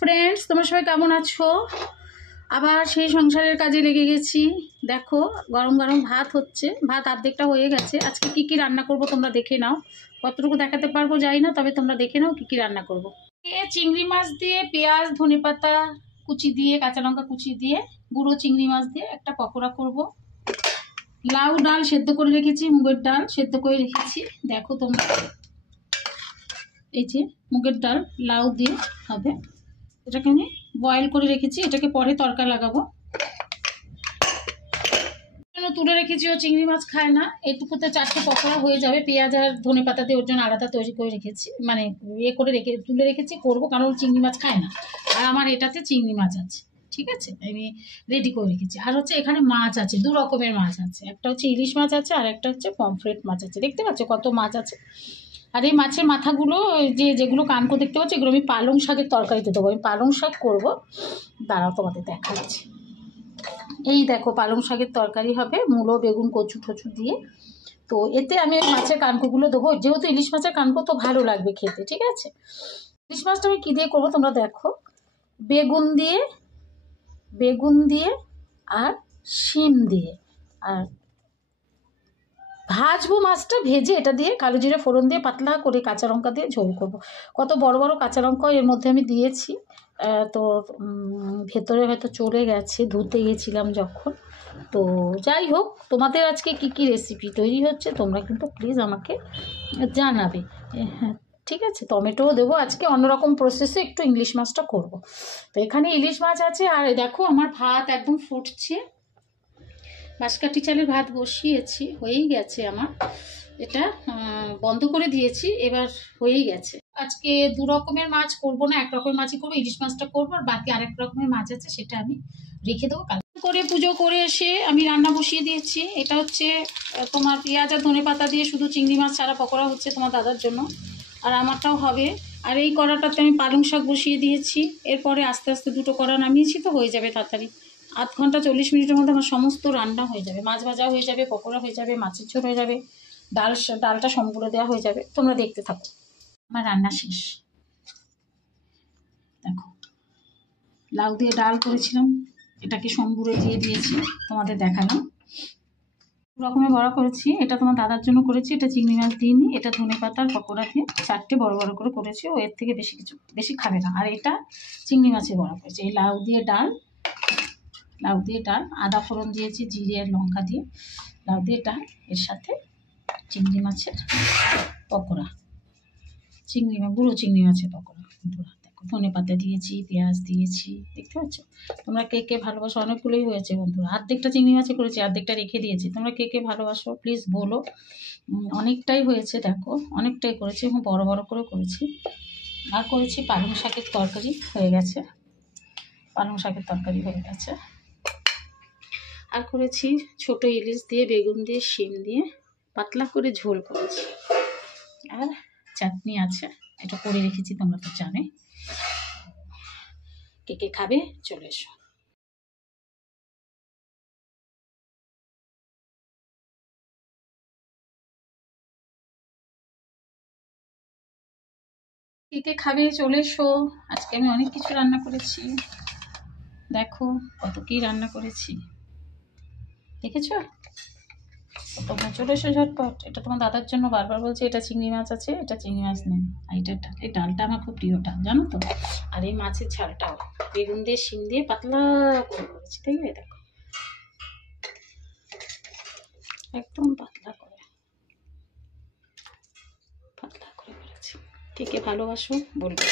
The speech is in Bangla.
ফ্রেন্ডস, তোমরা সবাই কেমন আছো? আবার সেই সংসারের কাজে লেগে গেছি। দেখো গরম গরম ভাত হচ্ছে, ভাত অর্ধেকটা হয়ে গেছে। আজকে কি কি রান্না করব তোমরা দেখে নাও, কতটুকু দেখাতে পারবো জানি না, তবে তোমরা দেখে নাও কি কি রান্না করব। চিংড়ি মাছ দিয়ে পেঁয়াজ ধনেপাতা কুচি দিয়ে কাঁচা লঙ্কা কুচি দিয়ে গুঁড়ো চিংড়ি মাছ দিয়ে একটা পকোড়া করব। লাউ ডাল সেদ্ধ করে রেখেছি, মুগের ডাল সেদ্ধ করে রেখেছি। দেখো তোমরা, এই যে মুগের ডাল লাউ দিয়ে হবে, এটাকে আমি বয়েল করে রেখেছি, এটাকে পরে তড়কা লাগাবো। তুলে রেখেছি, ও চিংড়ি মাছ খায় না, এটুকুতে 4টে পকোড়া হয়ে যাবে। পেঁয়াজ আর ধনে পাতা দিয়ে ওর জন্য আলাদা তৈরি করে রেখেছি, মানে ইয়ে করে তুলে রেখেছি, করবো, কারণ ও চিংড়ি মাছ খায় না। আর আমার এটাতে চিংড়ি মাছ আছে, ঠিক আছে, আমি রেডি করে রেখেছি। আর হচ্ছে এখানে মাছ আছে, 2 রকমের মাছ আছে, একটা হচ্ছে ইলিশ মাছ আছে আর একটা হচ্ছে পমফ্রেট মাছ আছে। দেখতে পাচ্ছ কত মাছ আছে। আর এই মাছের মাথাগুলো, যেগুলো কানকো দেখতে পাচ্ছ, এগুলো আমি পালং শাকের তরকারিতে দেবো। আমি পালং শাক করবো, দাঁড়াও তোমাদের দেখাচ্ছি। এই দেখো পালং শাকের তরকারি হবে, মূলো বেগুন কচু টচু দিয়ে। তো এতে আমি ওই মাছের কানকোগুলো দেবো, যেহেতু ইলিশ মাছের কানকো তো ভালো লাগবে খেতে, ঠিক আছে। ইলিশ মাছটা আমি কী দিয়ে করবো তোমরা দেখো, বেগুন দিয়ে আর শিম দিয়ে, আর ভাজবো মাছটা, ভেজে এটা দিয়ে কালো জিরে ফোড়ন দিয়ে পাতলা করে কাঁচা লঙ্কা দিয়ে ঝোল করব। কত বড় বড় কাঁচা লঙ্কা এর মধ্যে আমি দিয়েছি, তো ভেতরে হয়তো চলে গেছে, ধুতে গেছিলাম যখন। তো যাই হোক, তোমাদের আজকে কি কি রেসিপি তৈরি হচ্ছে তোমরা কিন্তু প্লিজ আমাকে জানাবে। হ্যাঁ ঠিক আছে, টমেটোও দেবো আজকে, অন্যরকম প্রসেসে একটু ইলিশ মাছটা করব। তো এখানে ইলিশ মাছ আছে, আর দেখো আমার ভাত একদম ফুটছে, বাঁশকাঠি চালের ভাত বসিয়েছি, হয়েই গেছে আমার। এটা বন্ধ করে দিয়েছি, এবার হয়েই গেছে। আজকে 2 রকমের মাছ করব না, 1 রকমের মাছই করবো, ইলিশ মাছটা করবো, আর বাকি আরেক রকমের মাছ আছে সেটা আমি রেখে দেবো। কাল করে পুজো করে এসে আমি রান্না বসিয়ে দিয়েছি। এটা হচ্ছে তোমার পেঁয়াজ আর ধনে পাতা দিয়ে শুধু চিংড়ি মাছ ছাড়া পকোড়া হচ্ছে তোমার দাদার জন্য, আর আমারটাও হবে। আর এই কড়াটাতে আমি পালং শাক বসিয়ে দিয়েছি, এরপরে আস্তে আস্তে 2টো কড়া নামিয়েছি, তো হয়ে যাবে তাড়াতাড়ি। 8 ঘন্টা 40 মিনিটের মধ্যে আমার সমস্ত রান্না হয়ে যাবে, মাছ ভাজা হয়ে যাবে, পকোড়া হয়ে যাবে, মাছের ঝোল হয়ে যাবে, ডালটা সম্পূর্ণ দেওয়া হয়ে যাবে। তোমরা দেখতে থাকো, আমার রান্না শেষ। দেখো লাউ দিয়ে ডাল করেছিলাম, এটাকে সম্বুরে দিয়ে দিয়েছি, তোমাদের দেখালাম। 2 রকমের বড়া করেছি, এটা তোমার দাদার জন্য করেছি, এটা চিংড়ি মাছ দিইনি, এটা ধনে পাতার পকোড়া দিয়ে 4টে বড় বড় করে করেছি, ও এর থেকে বেশি খাবে না। আর এটা চিংড়ি মাছের বড়া করেছি। এই লাউ দিয়ে ডাল, আদা ফোড়ন দিয়েছি জিরে আর লঙ্কা দিয়ে, লাউ দিয়ে ডাল, এর সাথে চিংড়ি মাছের পকোড়া, গুঁড়ো চিংড়ি মাছের পকোড়া। দেখো ধনে পাতা দিয়েছি, পেঁয়াজ দিয়েছি, দেখতে পাচ্ছ। তোমরা কে কে ভালোবাসো, অনেকগুলোই হয়েছে বন্ধুরা, অর্ধেকটা চিংড়ি মাছে করেছি, অর্ধেকটা রেখে দিয়েছি। তোমরা কে কে ভালোবাসো প্লিজ বলো। অনেকটাই হয়েছে, দেখো অনেকটাই করেছি এবং বড় বড় করে করেছি। আর করেছি পালং শাকের তরকারি, হয়ে গেছে, আর করেছি ছোট ইলিশ দিয়ে বেগুন দিয়ে শিম দিয়ে পাতলা করে ঝোল করেছি, আর চাটনি আছে, এটা করে রেখেছি, তোমরা তো জানে। কে কে খাবে চলে এসো। কে কে খাবে চলে এসো। আজকে আমি অনেক কিছু রান্না করেছি, দেখো কত কি রান্না করেছি, দেখেছো? তোমরা চলে এসো ঝটপট। এটা তোমার দাদার জন্য বারবার বলছি, এটা চিংড়ি মাছ আছে, এটা চিংড়ি মাছ নেই, আর এটা ডাল, এই ডালটা আমার খুব প্রিয় ডাল, জানো তো। আর এই মাছের ঝালটাও বেগুন দিয়ে শিম দিয়ে পাতলা করে করেছি, দেখবে দেখো একদম পাতলা করে করেছি। কে কে ভালোবাসো বলবে।